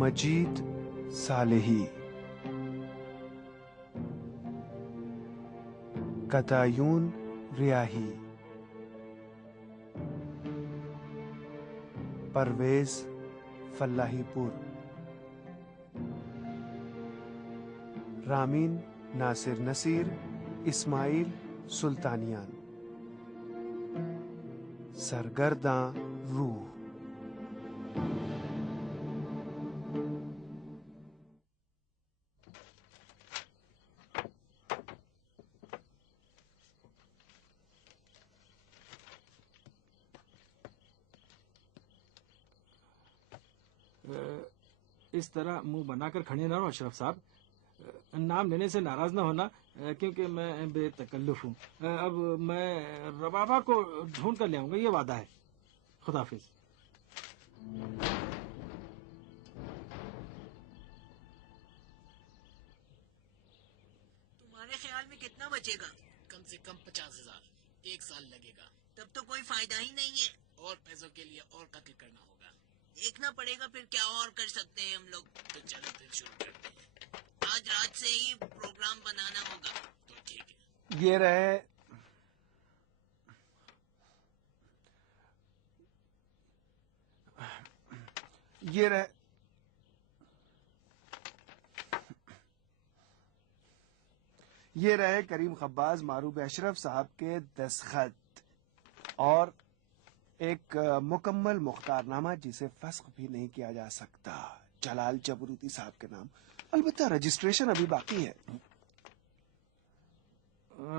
मजीद Salehi, कतायून रियाही, Parvez फल्लाहीपुर, Ramin Nasir Naseer, Ismail सुल्तानियान, सरगर्दां रूह। इस तरह मुंह बनाकर खड़े ना रहो अशरफ साहब। नाम लेने से नाराज ना होना, क्योंकि मैं बेतकल्लुफ हूँ। अब मैं रबाबा को ढूंढ कर ले आऊंगा, ये वादा है। खुदाफिज। तुम्हारे ख्याल में कितना बचेगा? कम से कम 50,000। 1 साल लगेगा। तब तो कोई फायदा ही नहीं है। और पैसों के लिए और कत्ल करना होगा। देखना पड़ेगा फिर क्या और कर सकते हैं हम लोग। तो चलो फिर शुरू करते हैं। आज रात से ही प्रोग्राम बनाना होगा। तो ठीक है। ये रहे ये रहे करीम खब्बाज मारूफ अशरफ साहब के दस्तखत और एक मुकम्मल मुख्तारनामा जिसे फस्ख भी नहीं किया जा सकता, जलाल जबरूती साहब के नाम। अलबत्ता रजिस्ट्रेशन अभी बाकी है।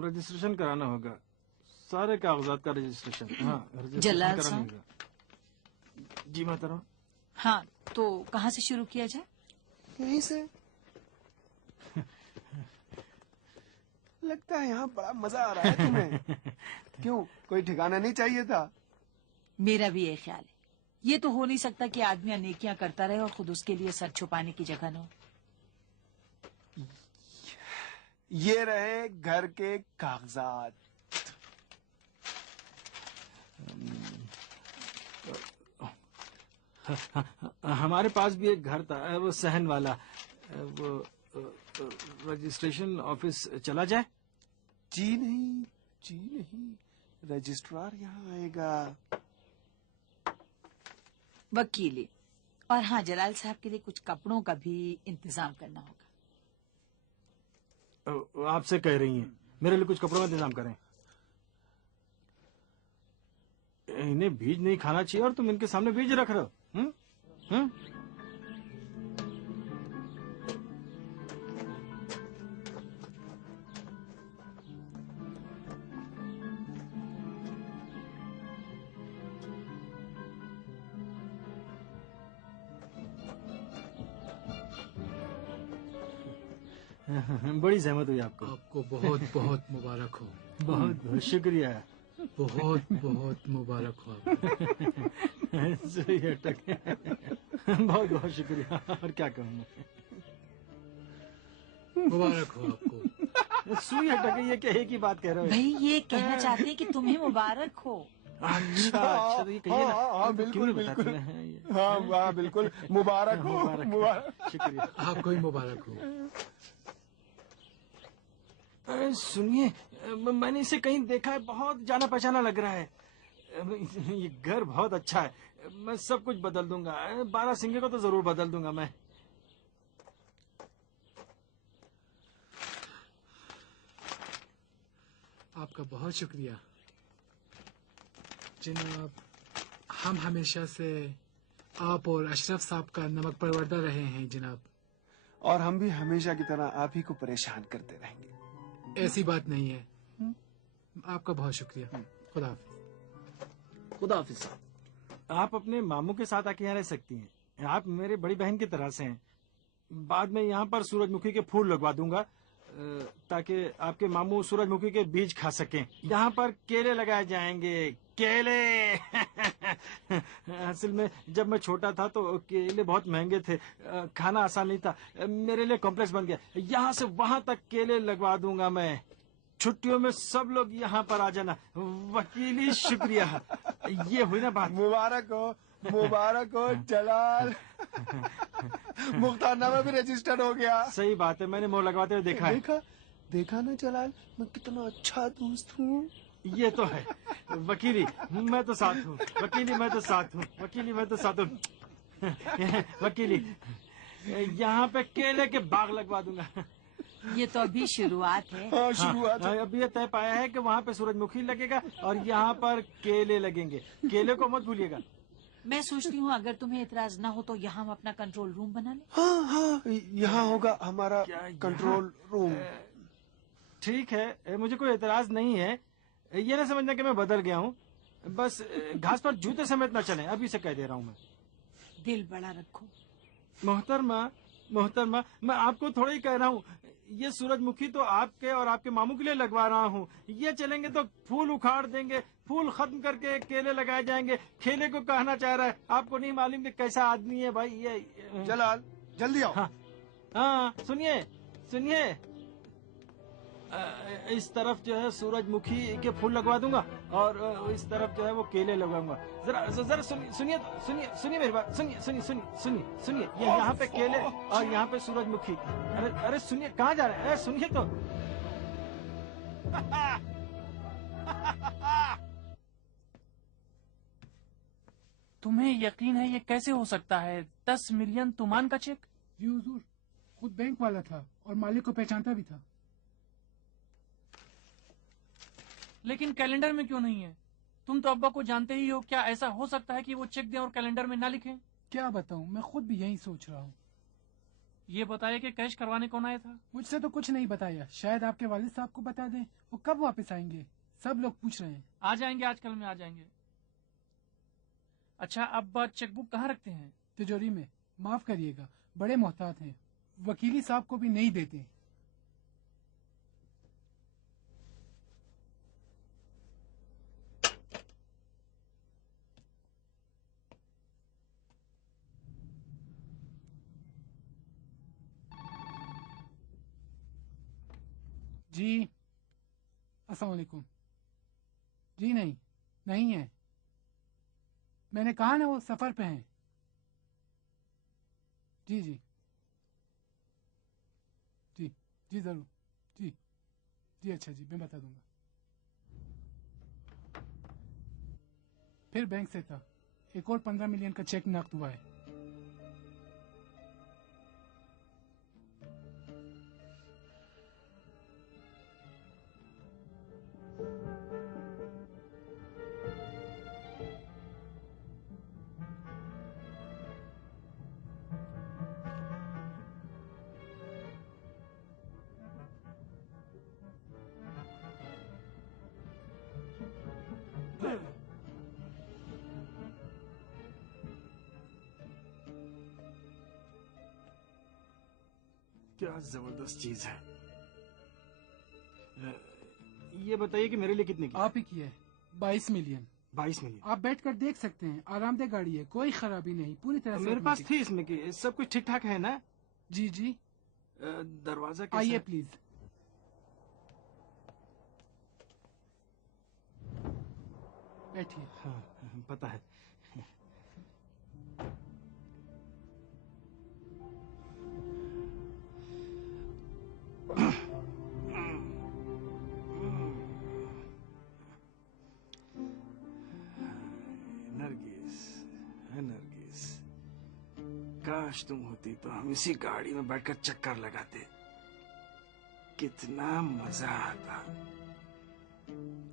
रजिस्ट्रेशन कराना होगा, सारे कागजात का रजिस्ट्रेशन। हाँ, जलाल साहब। जी मोहतरम। हाँ, तो कहाँ से शुरू किया जाए? यहीं से। लगता है यहाँ बड़ा मजा आ रहा है तुम्हें। क्यों, कोई ठिकाना नहीं चाहिए था? मेरा भी यही ख्याल है। ये तो हो नहीं सकता कि आदमी अनेकियां करता रहे और खुद उसके लिए सर छुपाने की जगह न हो। ये रहे घर के कागजात। हमारे पास भी एक घर था, वो सहन वाला। वो रजिस्ट्रेशन ऑफिस चला जाए? जी नहीं, जी नहीं, रजिस्ट्रार यहाँ आएगा। वकीली। और हाँ, जलाल साहब के लिए कुछ कपड़ों का भी इंतजाम करना होगा। आपसे कह रही हैं मेरे लिए कुछ कपड़ों का इंतजाम करें? इन्हें बीज नहीं खाना चाहिए और तुम इनके सामने बीज रख रहे हो। बड़ी जहमत हुई आपको। आपको बहुत बहुत मुबारक हो। बहुत बहुत शुक्रिया। बहुत बहुत मुबारक हो आपको। सही है, बहुत बहुत शुक्रिया। और क्या कहूँ, मुबारक हो आपको। सुई अटक, ये क्या एक ही बात कह रहे हो? भाई ये कहना चाहते हैं कि तुम्हें मुबारक हो। अच्छा, तो ये कहिए ना। हाँ, बिल्कुल बिल्कुल। हाँ, बिल्कुल मुबारक हो। मुबारक। शुक्रिया। आपको ही मुबारक हो। सुनिए, मैंने इसे कहीं देखा है, बहुत जाना पहचाना लग रहा है। ये घर बहुत अच्छा है, मैं सब कुछ बदल दूंगा। 12 सिंगे को तो जरूर बदल दूंगा मैं। आपका बहुत शुक्रिया जनाब। हम हमेशा से आप और अशरफ साहब का नमक परवरदा रहे हैं जनाब। और हम भी हमेशा की तरह आप ही को परेशान करते रहेंगे। ऐसी बात नहीं है। आपका बहुत शुक्रिया। खुदा हाफिज। खुदा हाफिज। आप अपने मामू के साथ आके यहाँ रह सकती हैं। आप मेरे बड़ी बहन की तरह से हैं। बाद में यहाँ पर सूरजमुखी के फूल लगवा दूंगा ताकि आपके मामू सूरजमुखी के बीज खा सकें। यहाँ पर केले लगाए जाएंगे, केले। असल में जब मैं छोटा था तो केले बहुत महंगे थे, खाना आसान नहीं था। मेरे लिए कॉम्प्लेक्स बन गया। यहाँ से वहां तक केले लगवा दूंगा मैं। छुट्टियों में सब लोग यहाँ पर आ जाना। वकीली शुक्रिया। ये हुई ना बात। मुबारक हो जलाल। मुख्तारनामा भी रजिस्टर्ड हो गया। सही बात है, मैंने मोहर लगवाते हुए देखा है। देखा ना जलाल, मैं कितना अच्छा दोस्त हूँ। ये तो है। वकीली मैं तो साथ हूँ, वकीली मैं तो साथ हूँ, वकीली मैं तो साथ हूँ। वकीली यहाँ पे केले के बाग लगवा दूंगा। ये तो अभी शुरुआत है। हाँ, शुरुआत है। अभी ये तय पाया है कि वहाँ पे सूरजमुखी लगेगा और यहाँ पर केले लगेंगे। केले को मत भूलिएगा। मैं सोचती हूँ अगर तुम्हें इतराज ना हो तो यहाँ हम अपना कंट्रोल रूम बना लें। हाँ, यहाँ होगा हमारा क्या यहाँ? Control room. ठीक है, मुझे कोई एतराज नहीं है। ये ना समझना कि मैं बदल गया हूँ। बस घास पर जूते समेत न चलें, अभी से कह दे रहा हूँ मैं। दिल बड़ा रखो। मोहतरमा मैं आपको थोड़ा ही कह रहा हूँ। ये सूरजमुखी तो आपके और आपके मामू के लिए लगवा रहा हूँ। ये चलेंगे तो फूल उखाड़ देंगे, फूल खत्म करके केले लगाए जाएंगे। केले को कहना चाह रहा है, आपको नहीं मालूम कि कैसा आदमी है भाई ये। जलाल जल्दी आओ। हाँ सुनिए सुनिए, इस तरफ जो है सूरजमुखी के फूल लगवा दूंगा और इस तरफ जो है वो केले लगवाऊंगा। जरा जरा सुनिए सुनिए मेरी बात। सुनिए ये यहाँ पे केले और यहाँ पे सूरजमुखी। अरे सुनिए, कहाँ जा रहे हैं? अरे सुनिए तो। तुम्हें यकीन है ये कैसे हो सकता है? 10 मिलियन तुमान का चेक? जी हुजूर, खुद बैंक वाला था और मालिक को पहचानता भी था। लेकिन कैलेंडर में क्यों नहीं है? तुम तो अब्बा को जानते ही हो, क्या ऐसा हो सकता है कि वो चेक दें और कैलेंडर में ना लिखें? क्या बताऊं, मैं खुद भी यही सोच रहा हूँ। ये बताया कि कैश करवाने कौन आया था? मुझसे तो कुछ नहीं बताया, शायद आपके वालिद साहब को बता दें। वो कब वापस आएंगे? सब लोग पूछ रहे हैं। आ जाएंगे, आजकल में आ जाएंगे। अच्छा, अब्बा चेकबुक कहाँ रखते हैं? तिजोरी में। माफ करिएगा, बड़े मोहतात हैं, वकीली साहब को भी नहीं देते। जी अस्सलाम वालेकुम। जी नहीं है। मैंने कहा ना वो सफर पे हैं। जी जरूर। जी अच्छा जी, मैं बता दूंगा। फिर बैंक से था, एक और 15 मिलियन का चेक नकद हुआ है। क्या जबरदस्त चीज है। ये बताइए कि मेरे लिए कितने की? आप ही की है 22 मिलियन। 22 मिलियन। आप बैठ कर देख सकते हैं, आरामदेह गाड़ी है, कोई खराबी नहीं, पूरी तरह से मेरे पास automatic। थी इसमें की, सब कुछ ठीक ठाक है ना? जी दरवाजा कैसा आइए है? प्लीज। बैठिए। हाँ पता है। नरगिस, काश तुम होती तो हम इसी गाड़ी में बैठकर चक्कर लगाते, कितना मजा आता।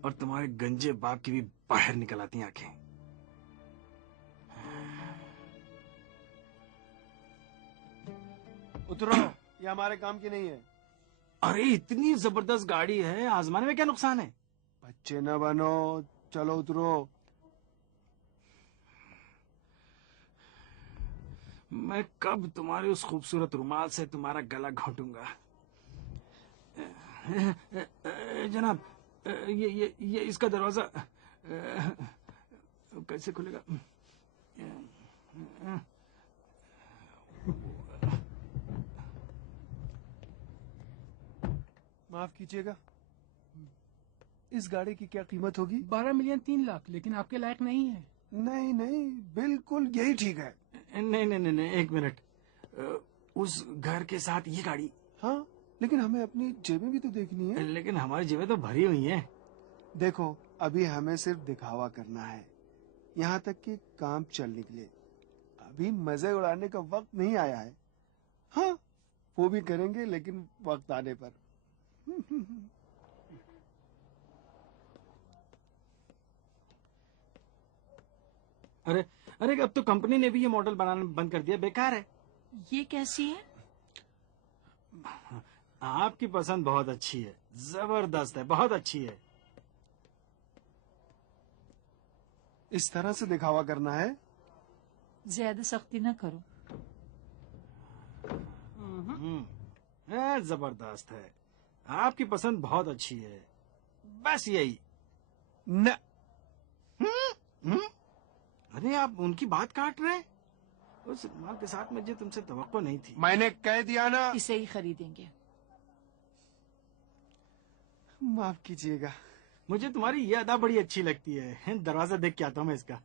और तुम्हारे गंजे बाप की भी बाहर निकल आती आंखें। उतरो, ये हमारे काम की नहीं है। अरे इतनी जबरदस्त गाड़ी है, आजमाने में क्या नुकसान है? बच्चे न बनो, चलो उतरो। मैं कब तुम्हारे उस खूबसूरत रुमाल से तुम्हारा गला घोंटूंगा। जनाब, ये इसका दरवाजा कैसे खुलेगा? माफ कीजिएगा, इस गाड़ी की क्या कीमत होगी? 12 मिलियन 3 लाख, लेकिन आपके लायक नहीं है। नहीं नहीं, बिल्कुल यही ठीक है। नहीं नहीं नहीं नहीं, एक मिनट। उस घर के साथ ये गाड़ी। हाँ, लेकिन हमें अपनी जेबें भी तो देखनी है। लेकिन हमारी जेबें तो भरी हुई हैं। देखो, अभी हमें सिर्फ दिखावा करना है, यहाँ तक कि काम चल निकले। अभी मजे उड़ाने का वक्त नहीं आया है। हाँ, वो भी करेंगे, लेकिन वक्त आने पर। अरे अरे, अब तो कंपनी ने भी ये मॉडल बनाना बंद कर दिया, बेकार है। ये कैसी है? आपकी पसंद बहुत अच्छी है, जबरदस्त है, बहुत अच्छी है। इस तरह से दिखावा करना है? ज्यादा सख्ती न करो। जबरदस्त है, आपकी पसंद बहुत अच्छी है, बस यही। न अरे आप उनकी बात काट रहे हैं। उस माल के साथ मुझे तुमसे तवक्को नहीं थी। मैंने कह दिया ना। इसे ही खरीदेंगे। माफ कीजिएगा। मुझे तुम्हारी ये अदा बड़ी अच्छी लगती है। दरवाजा देख के आता हूँ मैं इसका।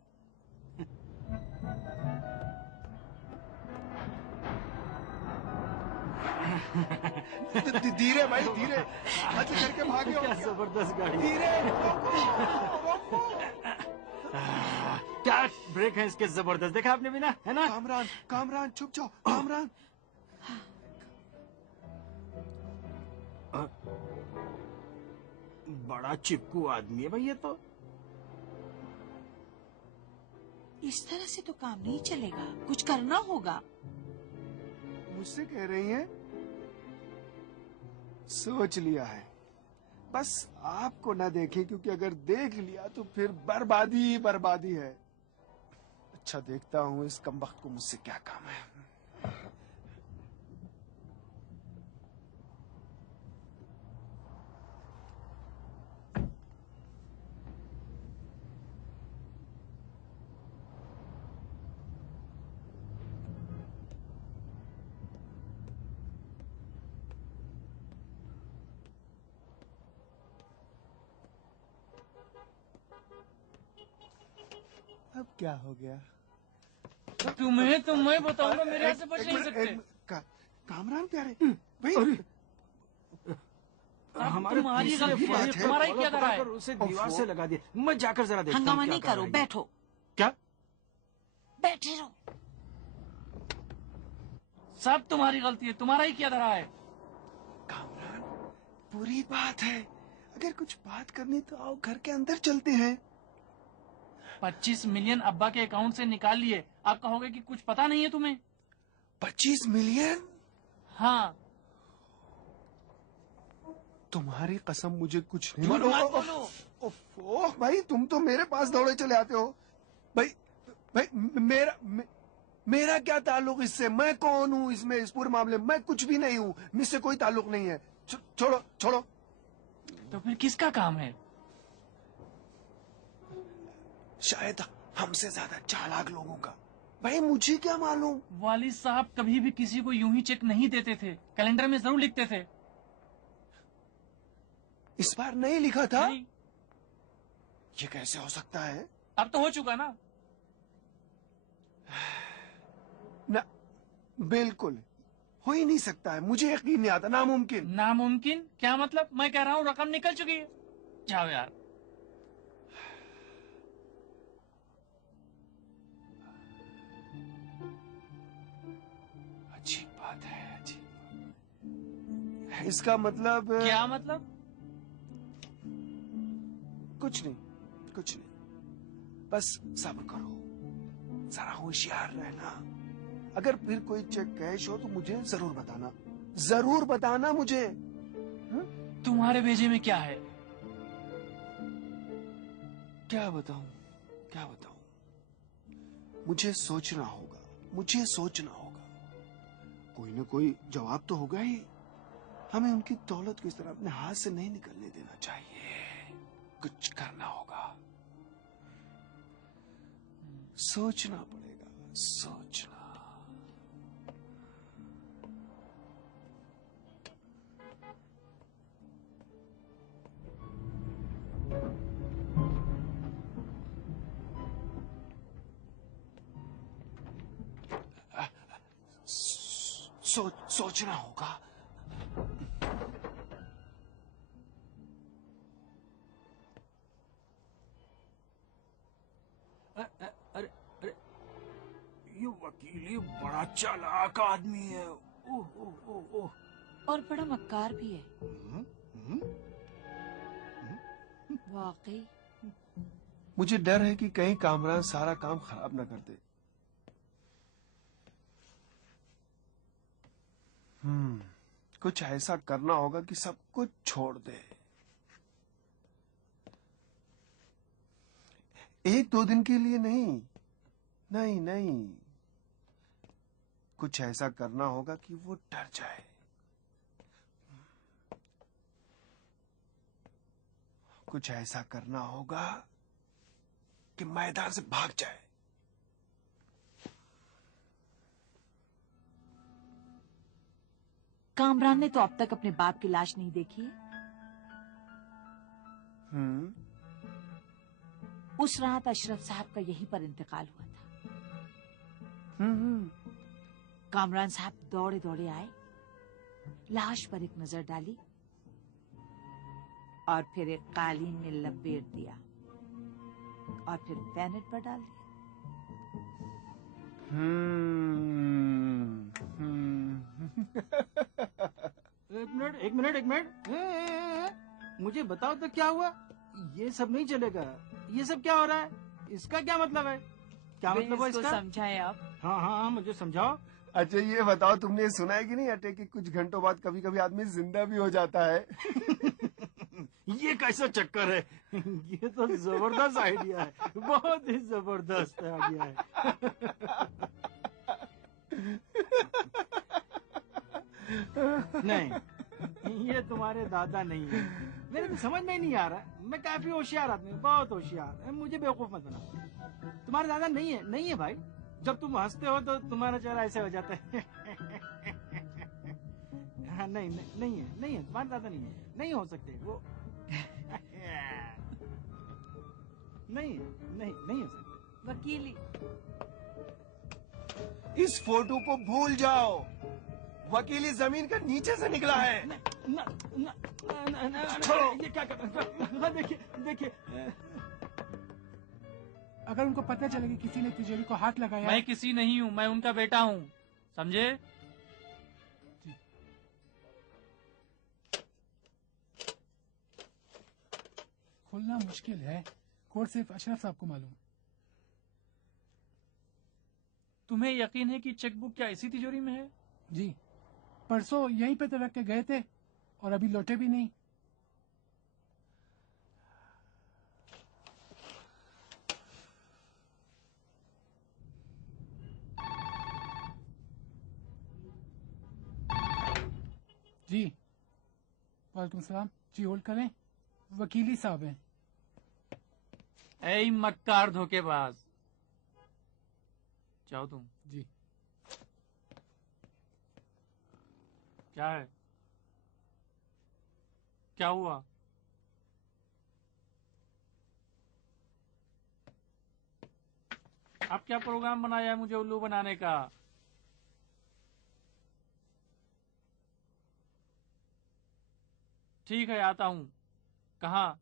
धीरे भाई, धीरे मत करके भागे। क्या जबरदस्त गाड़ी। धीरे, रोको। क्या ब्रेक है इसके, जबरदस्त। देखा आपने भी ना, है ना? कामरान, कामरान चुप जाओ, कामरान। बड़ा चिपकू आदमी है भाई ये तो। इस तरह से तो काम नहीं चलेगा, कुछ करना होगा। मुझसे कह रही हैं? सोच लिया है, बस आपको ना देखें, क्योंकि अगर देख लिया तो फिर बर्बादी ही बर्बादी है। अच्छा, देखता हूँ इस कमबख्त को मुझसे क्या काम है। अब क्या हो गया? तुम्हें तो मैं बताऊंगा, मेरे यहाँ से बच नहीं सकते। कामरान प्यारे भाई, हमारे तुम्हारी तीसरे गलती है, फर्स्ट तुम्हारा ही क्या पकड़ धरा है? कर उसे दीवार से लगा दिया। मैं जाकर जरा देखता हूँ हंगामा क्या नहीं कर करो, रही है। बैठो। क्या? बैठे रहो। सब तुम्हारी गलती है, तुम्हारा ही क्या धरा है? कामरान, बुरी बात है। अगर कुछ बात करनी तो आओ घर के अंदर चलते हैं। 25 मिलियन अब्बा के अकाउंट से निकाल लिए। आप कहोगे कि कुछ पता नहीं है तुम्हें? 25 मिलियन? हाँ। तुम्हारी कसम, मुझे कुछ नहीं झूठ मालूम। मत बोलो। ओह भाई, तुम तो मेरे पास दौड़े चले आते हो। भाई भाई, मेरा क्या ताल्लुक इससे? मैं कौन हूँ इसमें, इस पूरे मामले में? मैं कुछ भी नहीं हूँ, मुझसे कोई ताल्लुक नहीं है। छोड़ो छोड़ो। तो फिर किसका काम है? शायद हमसे ज्यादा चालाक लोगों का। भाई मुझे क्या मालूम? वालिद साहब कभी भी किसी को यूं ही चेक नहीं देते थे, कैलेंडर में जरूर लिखते थे। इस बार नहीं लिखा था? नहीं। ये कैसे हो सकता है? अब तो हो चुका ना। ना, बिल्कुल हो ही नहीं सकता है। मुझे यकीन नहीं आता, नामुमकिन। नामुमकिन क्या मतलब? मैं कह रहा हूँ रकम निकल चुकी है। जाओ यार। अजीब बात है, अजीब। इसका मतलब? क्या मतलब? कुछ नहीं, कुछ नहीं। बस सब्र करो, जरा होशियार रहना। अगर फिर कोई चेक कैश हो तो मुझे जरूर बताना, जरूर बताना मुझे। तुम्हारे भेजे में क्या है? क्या बताऊं, क्या बताऊं? मुझे सोचना होगा, मुझे सोचना होगा। कोई ना कोई जवाब तो होगा ही। हमें उनकी दौलत को इस तरह अपने हाथ से नहीं निकलने देना चाहिए। कुछ करना होगा, सोचना पड़ेगा, सोचना। सोचना होगा। अरे अरे, ये वकील ये बड़ा चालाक आदमी है। ओह ओह ओह ओह। और बड़ा मक्कार भी है हम्म, हम्म। वाकई। मुझे डर है कि कहीं कामरान सारा काम खराब न कर दे। कुछ ऐसा करना होगा कि सब कुछ छोड़ दे। 1-2 दिन के लिए नहीं, नहीं नहीं, कुछ ऐसा करना होगा कि वो डर जाए। कुछ ऐसा करना होगा कि मैदान से भाग जाए। कामरान ने तो अब तक अपने बाप की लाश नहीं देखी है। उस रात अशरफ साहब का यहीं पर इंतकाल हुआ था। कामरान साहब दौड़े दौड़े आए, लाश पर एक नजर डाली और फिर एक कालीन में लपेट दिया और फिर बैनर पर डाल दिया। एक मिनट। मुझे बताओ तो क्या हुआ? ये सब नहीं चलेगा। ये सब क्या हो रहा है? इसका क्या मतलब है? क्या मतलब है इसको इसका? समझाएं आप। हाँ, मुझे समझाओ। अच्छा ये बताओ, तुमने सुना है कि नहीं अटे कि कुछ घंटों बाद कभी कभी आदमी जिंदा भी हो जाता है। ये कैसा चक्कर है? ये तो जबरदस्त आइडिया है, बहुत ही जबरदस्त आइडिया है। नहीं, ये तुम्हारे दादा नहीं है। मेरे तो समझ में ही नहीं आ रहा। मैं काफी होशियार आदमी हूँ, बहुत होशियार। मुझे बेवकूफ मत बना। तुम्हारा दादा नहीं है भाई। जब तुम हंसते हो तो तुम्हारा चेहरा ऐसे हो जाता है। हाँ, नहीं है, तुम्हारा दादा नहीं है, नहीं हो सकते वो। नहीं हो सकते। वकीली इस फोटो को भूल जाओ, वकीली जमीन के नीचे से निकला है। छोड़ो। ये क्या कर रहे? देखिए। अगर उनको पता चले कि किसी ने तिजोरी को हाथ लगाया। मैं किसी नहीं हूँ, मैं उनका बेटा हूँ, समझे? खोलना मुश्किल है, कोड सिर्फ अशरफ साहब को मालूम। तुम्हें यकीन है कि चेकबुक क्या इसी तिजोरी में है? जी, परसों यहीं पे तो रख के गए थे और अभी लौटे भी नहीं। जी, वालेकुम सलाम। जी होल्ड करें, वकीली साहब हैं। ऐ मक्कार धोखेबाज, जाओ तुम। जी। क्या है? क्या हुआ? आप क्या प्रोग्राम बनाया है मुझे उल्लू बनाने का? ठीक है, आता हूँ। कहाँ?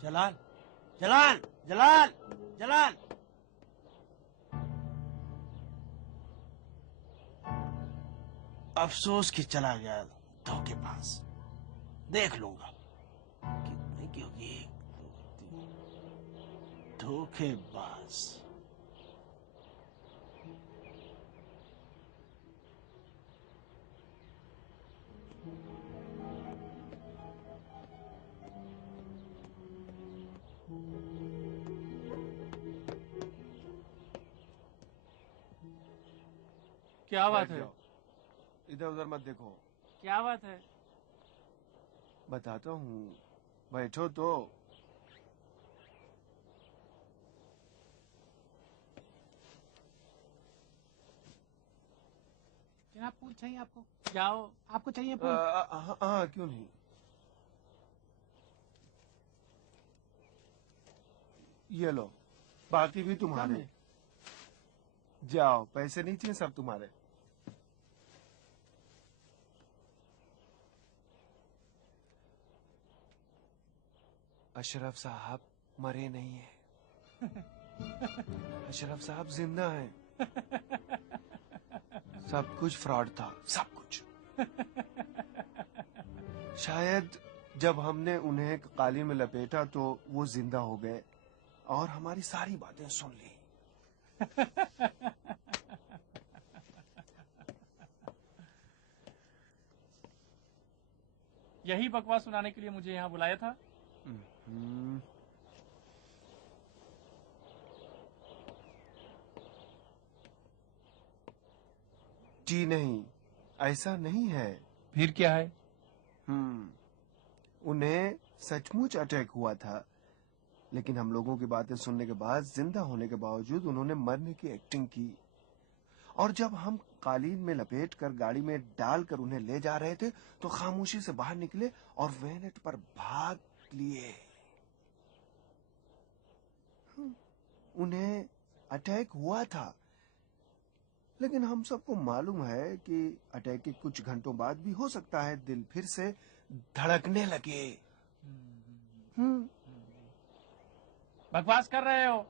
जलाल। अफसोस कि चला गया धोखेबाज। देख लूंगा कितने की होगी धोखेबाज। क्या बात बैठ है? जाओ, इधर उधर मत देखो। क्या बात है? बताता हूँ, बैठो तो। जनाब फूल चाहिए आपको? जाओ। आपको चाहिए फूल? हाँ, क्यों नहीं। ये लो, बाकी भी तुम्हारे। जाओ, पैसे नहीं चाहिए, सब तुम्हारे। अशरफ साहब मरे नहीं है। अशरफ साहब जिंदा हैं। सब कुछ फ्रॉड था, सब कुछ। शायद जब हमने उन्हें कालीन में लपेटा तो वो जिंदा हो गए और हमारी सारी बातें सुन ली। यही बकवास सुनाने के लिए मुझे यहाँ बुलाया था? जी नहीं, ऐसा नहीं है। फिर क्या है? उन्हें सचमुच अटैक हुआ था, लेकिन हम लोगों की बातें सुनने के बाद जिंदा होने के बावजूद उन्होंने मरने की एक्टिंग की। और जब हम कालीन में लपेटकर गाड़ी में डालकर उन्हें ले जा रहे थे तो खामोशी से बाहर निकले और वेनेट पर भाग लिए। उन्हें अटैक हुआ था, लेकिन हम सबको मालूम है कि अटैक के कुछ घंटों बाद भी हो सकता है दिल फिर से धड़कने लगे। बकवास कर रहे हो।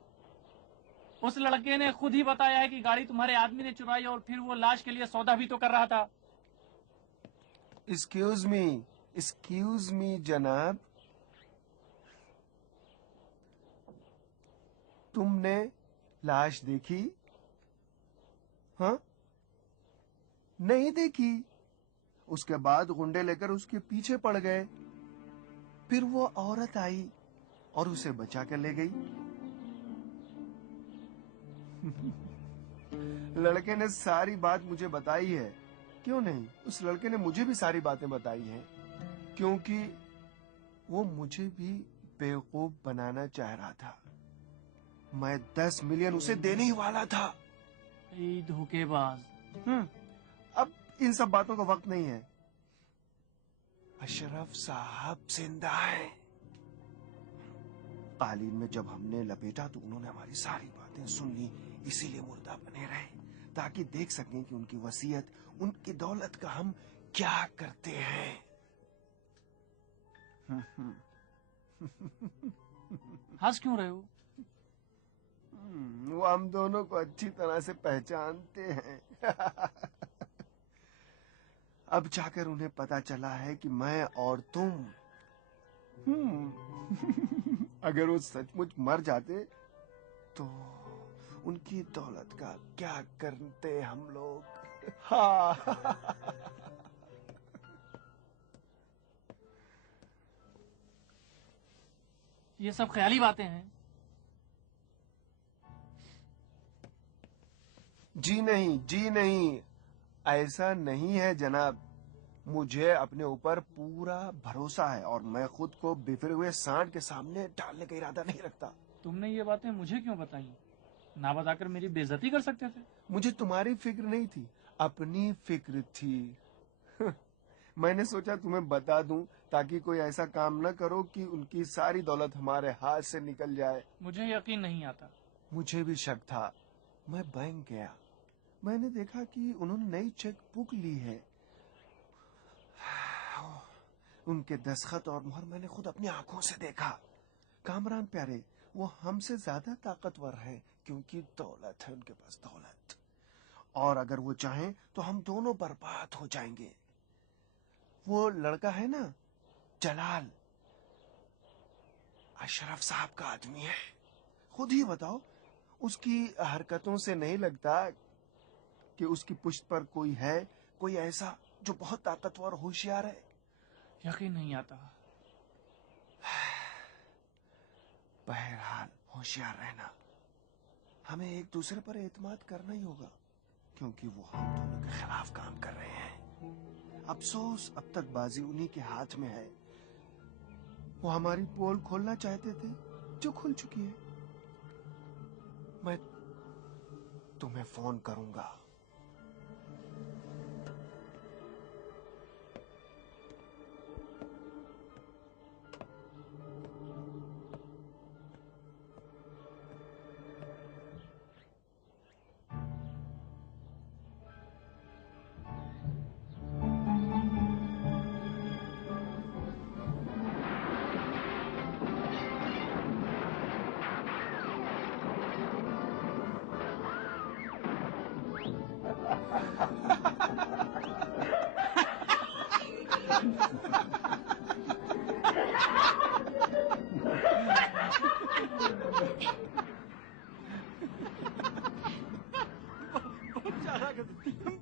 उस लड़के ने खुद ही बताया है कि गाड़ी तुम्हारे आदमी ने चुराई और फिर वो लाश के लिए सौदा भी तो कर रहा था। एक्सक्यूज मी जनाब, तुमने लाश देखी? हाँ, नहीं देखी। उसके बाद गुंडे लेकर उसके पीछे पड़ गए। फिर वो औरत आई और उसे बचा कर ले गई। लड़के ने सारी बात मुझे बताई है। क्यों नहीं, उस लड़के ने मुझे भी सारी बातें बताई हैं, क्योंकि वो मुझे भी बेवकूफ बनाना चाह रहा था। मैं 10 मिलियन उसे देने ही वाला था। धोखेबाज। अब इन सब बातों का वक्त नहीं है। अशरफ साहब जिंदा है। कालीन में जब हमने लपेटा तो उन्होंने हमारी सारी बातें सुन ली, इसीलिए मुर्दा बने रहे, ताकि देख सकें कि उनकी वसीयत, उनकी दौलत का हम क्या करते हैं। हंस क्यों रहे हो? वो हम दोनों को अच्छी तरह से पहचानते हैं। अब जाकर उन्हें पता चला है कि मैं और तुम अगर वो सचमुच मर जाते तो उनकी दौलत का क्या करते हम लोग। हाँ। ये सब ख्याली बातें हैं। जी नहीं, ऐसा नहीं है जनाब। मुझे अपने ऊपर पूरा भरोसा है और मैं खुद को बिफरे हुए सांड के सामने डालने का इरादा नहीं रखता। तुमने ये बातें मुझे क्यों बताई? ना बताकर मेरी बेइज्जती कर सकते थे। मुझे तुम्हारी फिक्र नहीं थी, अपनी फिक्र थी। मैंने सोचा तुम्हें बता दूं ताकि कोई ऐसा काम न करो कि उनकी सारी दौलत हमारे हाथ से निकल जाए। मुझे यकीन नहीं आता। मुझे भी शक था। मैं बैंक गया, मैंने देखा कि उन्होंने नई चेक बुक ली है। उनके दस्तखत और मुहर मैंने खुद अपनी आंखों से देखा। कामरान प्यारे, वो हमसे ज्यादा ताकतवर हैं, क्योंकि दौलत है उनके पास, दौलत। और अगर वो चाहें तो हम दोनों बर्बाद हो जाएंगे। वो लड़का है ना, जलाल, अशरफ साहब का आदमी है। खुद ही बताओ, उसकी हरकतों से नहीं लगता कि उसकी पुश्त पर कोई है, कोई ऐसा जो बहुत ताकतवर होशियार है। यकीन नहीं आता। बहरहाल होशियार रहना। हमें एक दूसरे पर एतमाद करना ही होगा, क्योंकि वो हम दोनों के खिलाफ काम कर रहे हैं। अफसोस अब तक बाजी उन्हीं के हाथ में है। वो हमारी पोल खोलना चाहते थे, जो खुल चुकी है। मैं तुम्हें फोन करूंगा।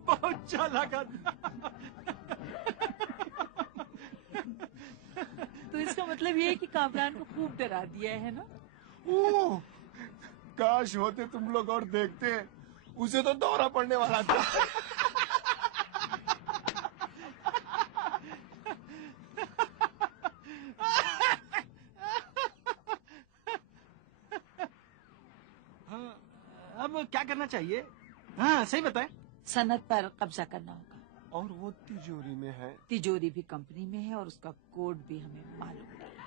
बहुत चालाक आदमी। तो इसका मतलब ये है कि कामरान को खूब डरा दिया है ना? ओह, काश होते तुम लोग और देखते, उसे तो दौरा पड़ने वाला था। हाँ, अब क्या करना चाहिए? हाँ सही बताएं। सनद पर कब्जा करना होगा। और वो तिजोरी में है। तिजोरी भी कंपनी में है और उसका कोड भी हमें मालूम नहीं है।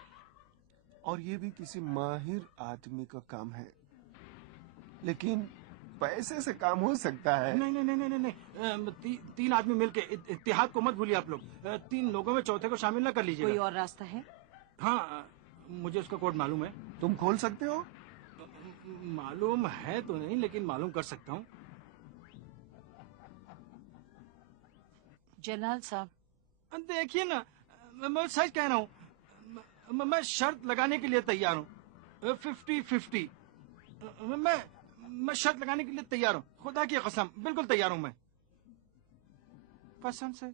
और ये भी किसी माहिर आदमी का काम है, लेकिन पैसे से काम हो सकता है। नहीं नहीं नहीं नहीं नहीं, तीन आदमी मिलके इत्तेहाद को मत भूलिए आप लोग। तीन लोगों में चौथे को शामिल न कर कोई लीजिएगा। और रास्ता है? हाँ, मुझे उसका कोड मालूम है। तुम खोल सकते हो? मालूम है तो नहीं, लेकिन मालूम कर सकता हूँ। जलाल साहब, देखिए ना, मैं सच कह रहा हूँ। मैं शर्त लगाने के लिए तैयार हूँ। 50-50। मैं शर्त लगाने के लिए तैयार हूँ। खुदा की कसम, बिल्कुल तैयार हूँ मैं, कसम से।